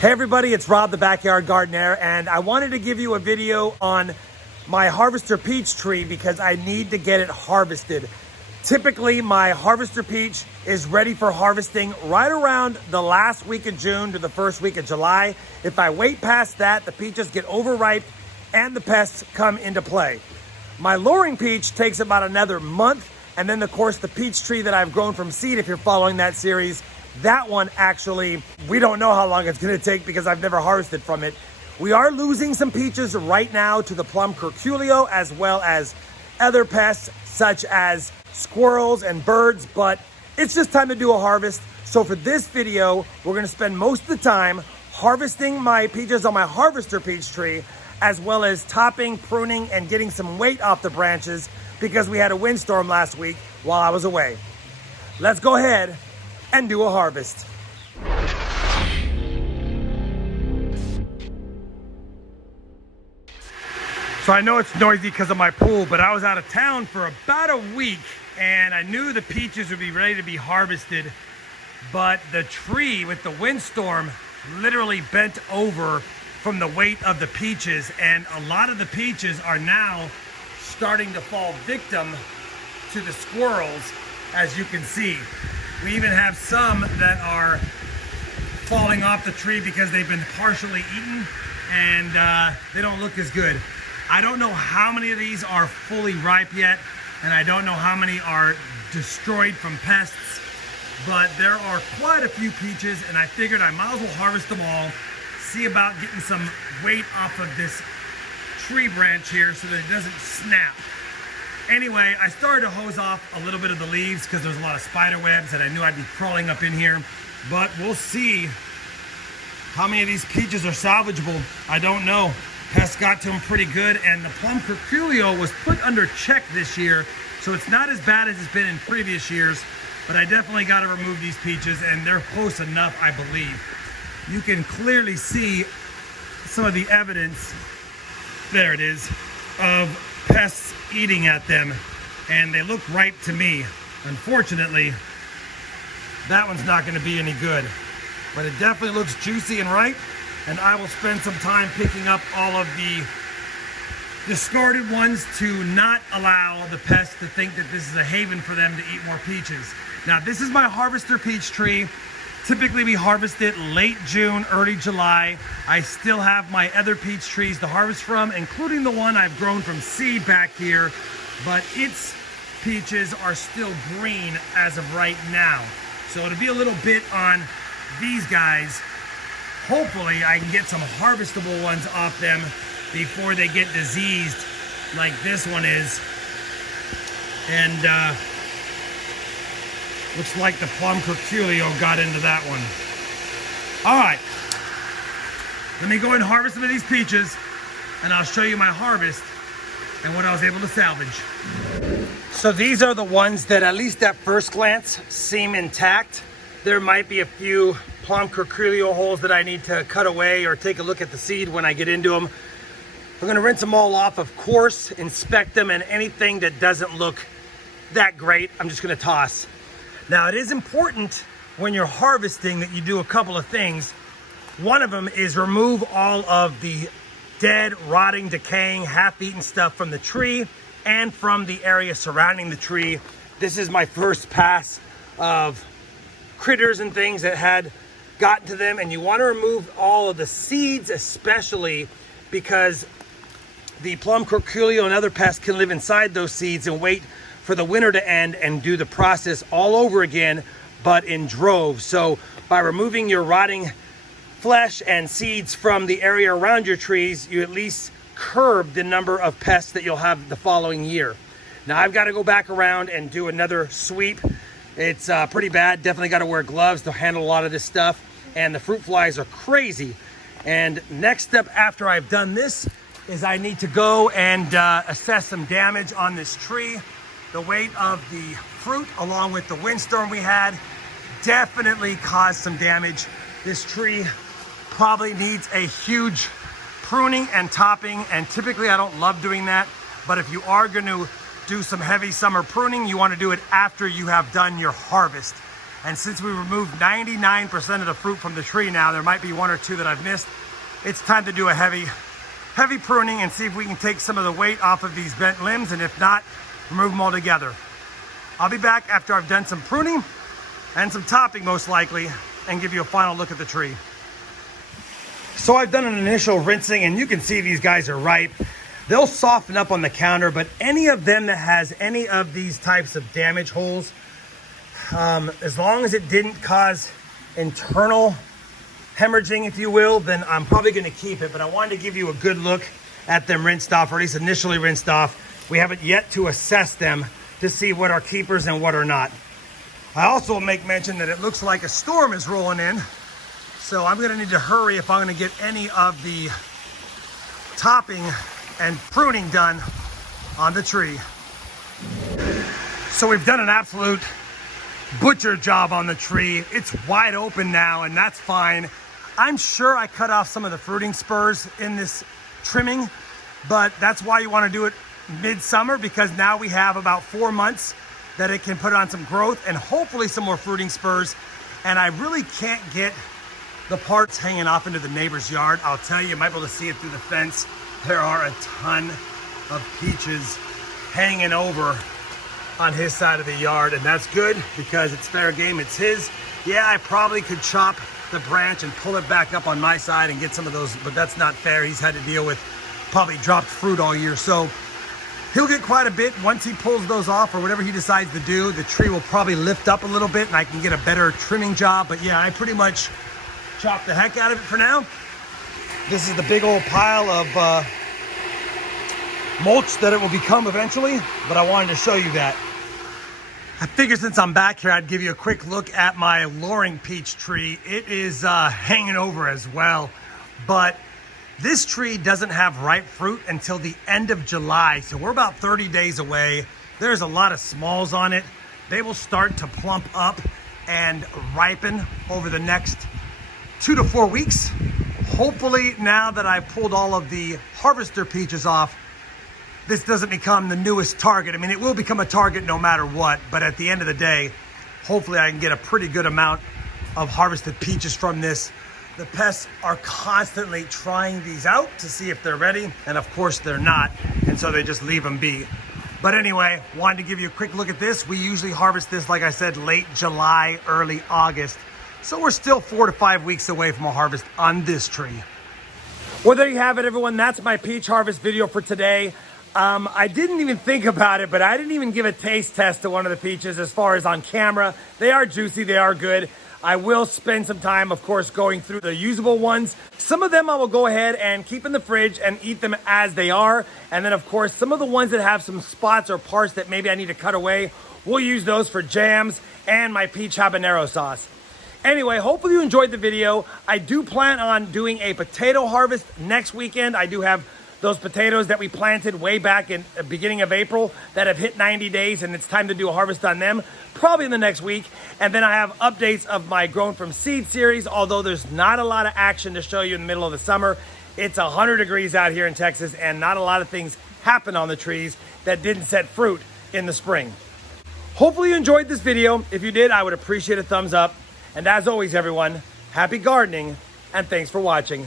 Hey everybody, it's Rob the Backyard Gardener, and I wanted to give you a video on my harvester peach tree because I need to get it harvested. Typically, my harvester peach is ready for harvesting right around the last week of June to the first week of July. If I wait past that, the peaches get overripe and the pests come into play. My loring peach takes about another month, and then of course the peach tree that I've grown from seed, if you're following that series, that one actually, we don't know how long it's gonna take because I've never harvested from it. We are losing some peaches right now to the plum curculio as well as other pests such as squirrels and birds, but it's just time to do a harvest. So for this video, we're gonna spend most of the time harvesting my peaches on my harvester peach tree, as well as topping, pruning, and getting some weight off the branches because we had a windstorm last week while I was away. Let's go ahead and do a harvest. So I know it's noisy because of my pool, but I was out of town for about a week and I knew the peaches would be ready to be harvested, but the tree with the windstorm literally bent over from the weight of the peaches, and a lot of the peaches are now starting to fall victim to the squirrels, as you can see. We even have some that are falling off the tree because they've been partially eaten and they don't look as good. I don't know how many of these are fully ripe yet, and I don't know how many are destroyed from pests, but there are quite a few peaches, and I figured I might as well harvest them all, see about getting some weight off of this tree branch here so that it doesn't snap. Anyway, I started to hose off a little bit of the leaves because there's a lot of spider webs and I knew I'd be crawling up in here, but we'll see how many of these peaches are salvageable. I don't know. Pests got to them pretty good, and the plum curculio was put under check this year, so it's not as bad as it's been in previous years, but I definitely got to remove these peaches, and they're close enough, I believe. You can clearly see some of the evidence, there it is, of pests eating at them, and they look ripe to me. Unfortunately, that one's not going to be any good, but it definitely looks juicy and ripe, and I will spend some time picking up all of the discarded ones to not allow the pests to think that this is a haven for them to eat more peaches. Now, this is my harvester peach tree. Typically we harvest it late June, early July. I still have my other peach trees to harvest from, including the one I've grown from seed back here, but its peaches are still green as of right now. So it'll be a little bit on these guys. Hopefully I can get some harvestable ones off them before they get diseased like this one is. And looks like the plum curculio got into that one. All right, let me go and harvest some of these peaches, and I'll show you my harvest and what I was able to salvage. So these are the ones that, at least at first glance, seem intact. There might be a few plum curculio holes that I need to cut away or take a look at the seed when I get into them. I'm gonna rinse them all off, of course, inspect them, and anything that doesn't look that great, I'm just gonna toss. Now, it is important when you're harvesting that you do a couple of things. One of them is remove all of the dead, rotting, decaying, half-eaten stuff from the tree and from the area surrounding the tree. This is my first pass of critters and things that had gotten to them, and you want to remove all of the seeds, especially because the plum curculio and other pests can live inside those seeds and wait for the winter to end and do the process all over again, but in droves. So by removing your rotting flesh and seeds from the area around your trees, you at least curb the number of pests that you'll have the following year. Now I've got to go back around and do another sweep. It's pretty bad. Definitely got to wear gloves to handle a lot of this stuff, and the fruit flies are crazy. And next step after I've done this is I need to go and assess some damage on this tree. The weight of the fruit, along with the windstorm we had, definitely caused some damage. This tree probably needs a huge pruning and topping, and typically I don't love doing that, but if you are going to do some heavy summer pruning, you want to do it after you have done your harvest. And since we removed 99% of the fruit from the tree now, there might be one or two that I've missed. It's time to do a heavy pruning and see if we can take some of the weight off of these bent limbs, and if not, remove them all together. I'll be back after I've done some pruning and some topping most likely, and give you a final look at the tree. So I've done an initial rinsing, and you can see these guys are ripe. They'll soften up on the counter, but any of them that has any of these types of damage holes, as long as it didn't cause internal hemorrhaging, if you will, then I'm probably going to keep it. But I wanted to give you a good look at them rinsed off, or at least initially rinsed off. We haven't yet to assess them to see what are keepers and what are not. I also will make mention that it looks like a storm is rolling in, so I'm going to need to hurry if I'm going to get any of the topping and pruning done on the tree. So we've done an absolute butcher job on the tree. It's wide open now, and that's fine. I'm sure I cut off some of the fruiting spurs in this trimming, but that's why you want to do it midsummer, because now we have about 4 months that it can put on some growth and hopefully some more fruiting spurs. And I really can't get the parts hanging off into the neighbor's yard. I'll tell you might be able to see it through the fence. There are a ton of peaches hanging over on his side of the yard, and that's good because it's fair game, it's his. Yeah, I probably could chop the branch and pull it back up on my side and get some of those, but that's not fair. He's had to deal with probably dropped fruit all year, so he'll get quite a bit. Once he pulls those off or whatever he decides to do, the tree will probably lift up a little bit and I can get a better trimming job. But yeah, I pretty much chopped the heck out of it for now. This is the big old pile of mulch that it will become eventually, but I wanted to show you that. I figured since I'm back here, I'd give you a quick look at my Loring peach tree. It is hanging over as well, but this tree doesn't have ripe fruit until the end of July, so we're about 30 days away. There's a lot of smalls on it. They will start to plump up and ripen over the next 2 to 4 weeks. Hopefully, now that I pulled all of the harvester peaches off, this doesn't become the newest target. I mean, it will become a target no matter what, but at the end of the day, hopefully I can get a pretty good amount of harvested peaches from this. The pests are constantly trying these out to see if they're ready, and of course they're not, and so they just leave them be. But anyway, wanted to give you a quick look at this. We usually harvest this, like I said, late July, early August. So we're still 4 to 5 weeks away from a harvest on this tree. Well, there you have it, everyone. That's my peach harvest video for today. I didn't even think about it, but I didn't even give a taste test to one of the peaches as far as on camera. They are juicy, they are good. I will spend some time, of course, going through the usable ones. Some of them I will go ahead and keep in the fridge and eat them as they are. And then, of course, some of the ones that have some spots or parts that maybe I need to cut away, we'll use those for jams and my peach habanero sauce. Anyway, hopefully you enjoyed the video. I do plan on doing a potato harvest next weekend. I do have those potatoes that we planted way back in the beginning of April that have hit 90 days, and it's time to do a harvest on them, probably in the next week. And then I have updates of my Grown from Seed series, although there's not a lot of action to show you in the middle of the summer. It's 100 degrees out here in Texas, and not a lot of things happen on the trees that didn't set fruit in the spring. Hopefully you enjoyed this video. If you did, I would appreciate a thumbs up. And as always, everyone, happy gardening, and thanks for watching.